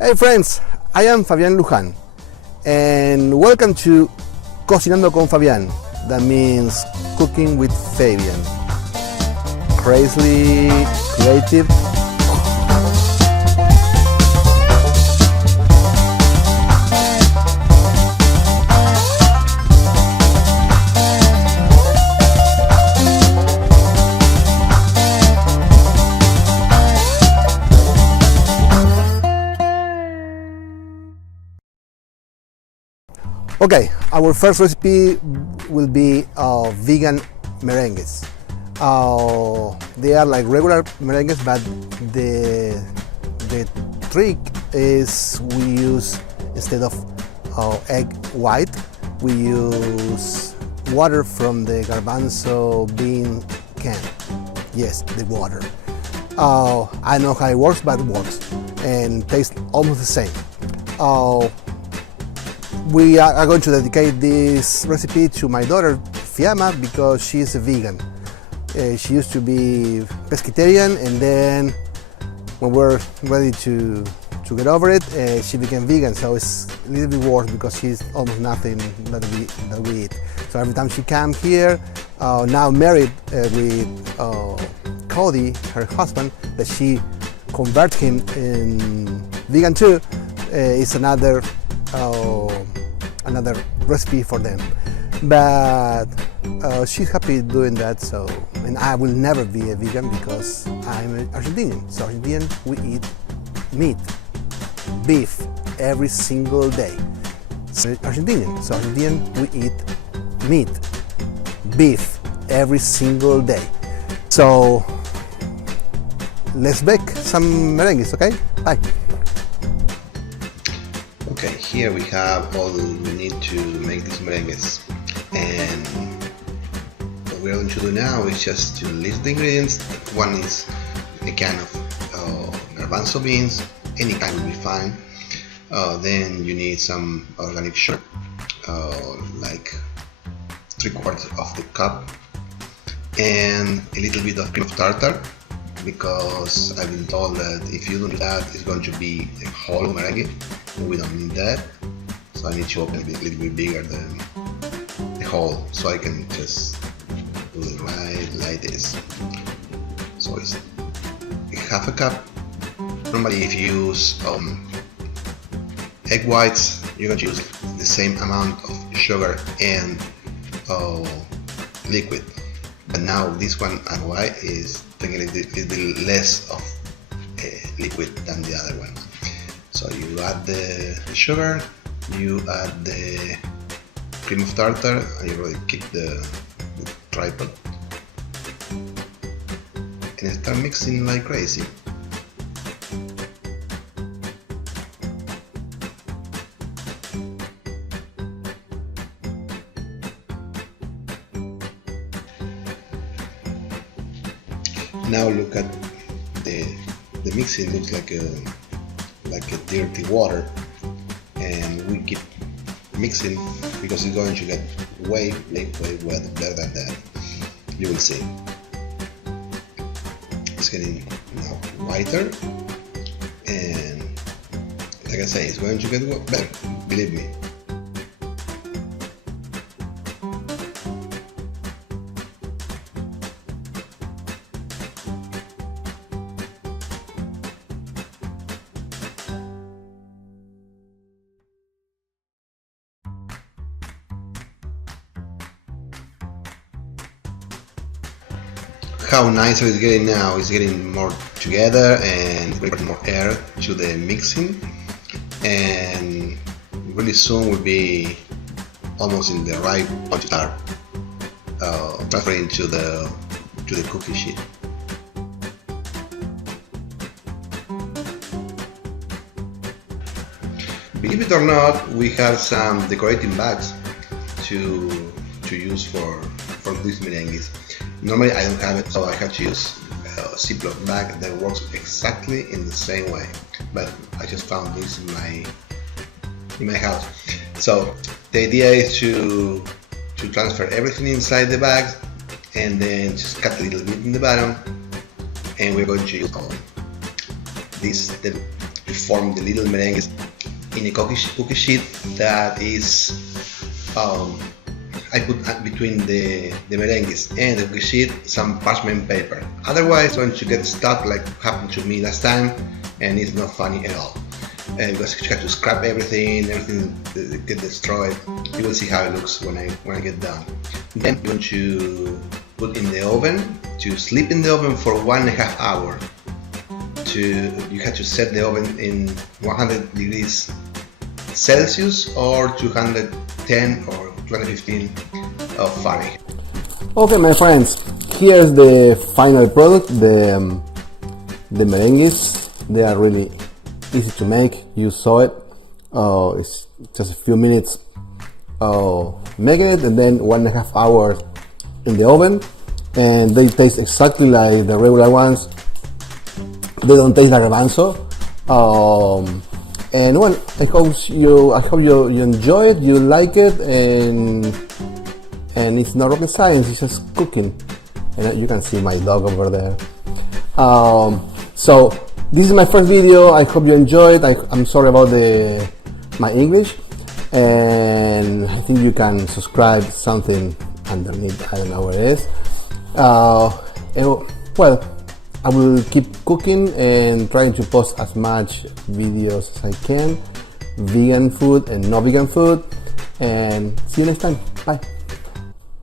Hey friends, I am Fabián Luján and welcome to Cocinando con Fabián. That means cooking with Fabian. Crazily creative. Okay, our first recipe will be vegan merengues. They are like regular merengues, but the trick is we use, instead of egg white, we use water from the garbanzo bean can. Yes, the water. I know how it works, but it works and tastes almost the same. We are going to dedicate this recipe to my daughter Fiamma because she is a vegan. She used to be pescatarian, and then when we're ready to get over it, she became vegan. So it's a little bit worse because she's almost nothing that we eat. So every time she comes here, now married with Cody, her husband, that she convert him in vegan too, is another recipe for them. But she's happy doing that. So, and I will never be a vegan because I'm an Argentinian. So Argentinian, we eat meat, beef every single day. So Argentinian, we eat meat, beef every single day. So let's bake some merengues, okay? Bye. Okay, here we have all we need to make these merengues, and what we're going to do now is just to list the ingredients. One is a can of garbanzo beans, any kind will be fine. Then you need some organic sugar, like 3/4 of the cup, and a little bit of cream of tartar, because I've been told that if you don't do that, it's going to be a whole merengue. We don't need that, so I need to open it a little bit bigger than the hole, so I can just do it right like this. So it's half a cup. Normally if you use egg whites, you're going to use the same amount of sugar and liquid, but now this one and white is taking a little bit less of liquid than the other one. So you add the sugar, you add the cream of tartar, and you really keep the tripod and start mixing like crazy. Now look at the mixing. Looks like a dirty water, and we keep mixing because it's going to get way better than that. You will see it's getting now whiter, and like I say, it's going to get better, believe me. How nicer it's getting now. It's getting more together and bringing more air to the mixing, and really soon will be almost in the right point to start transferring to the cookie sheet. Believe it or not, we have some decorating bags to use for these merengues. Normally I don't have it, so I have to use a Ziploc bag that works exactly in the same way. But I just found this in my house. So the idea is to transfer everything inside the bag, and then just cut a little bit in the bottom, and we're going to use this to form the little merengues in a cookie sheet that is I put between the merengues and the cookie sheet some parchment paper. Otherwise, when you get stuck, like happened to me last time, and it's not funny at all. Because you have to scrap everything get destroyed. You will see how it looks when I get done. Then you want to put in the oven, to sleep in the oven for 1.5 hours. You have to set the oven in 100 degrees Celsius or 210 or 215 of Fahrenheit. Okay, my friends, here's the final product, the merengues. They are really easy to make. You saw it. It's just a few minutes making it, and then 1.5 hours in the oven, and they taste exactly like the regular ones. They don't taste like garbanzo. And well, I hope you enjoy it, you like it, and it's not rocket science. It's just cooking. And you can see my dog over there. So this is my first video. I hope you enjoyed. I'm sorry about my English, and I think you can subscribe something underneath. I don't know where it is. Well, I will keep cooking and trying to post as much videos as I can, vegan food and no vegan food, and see you next time. Bye.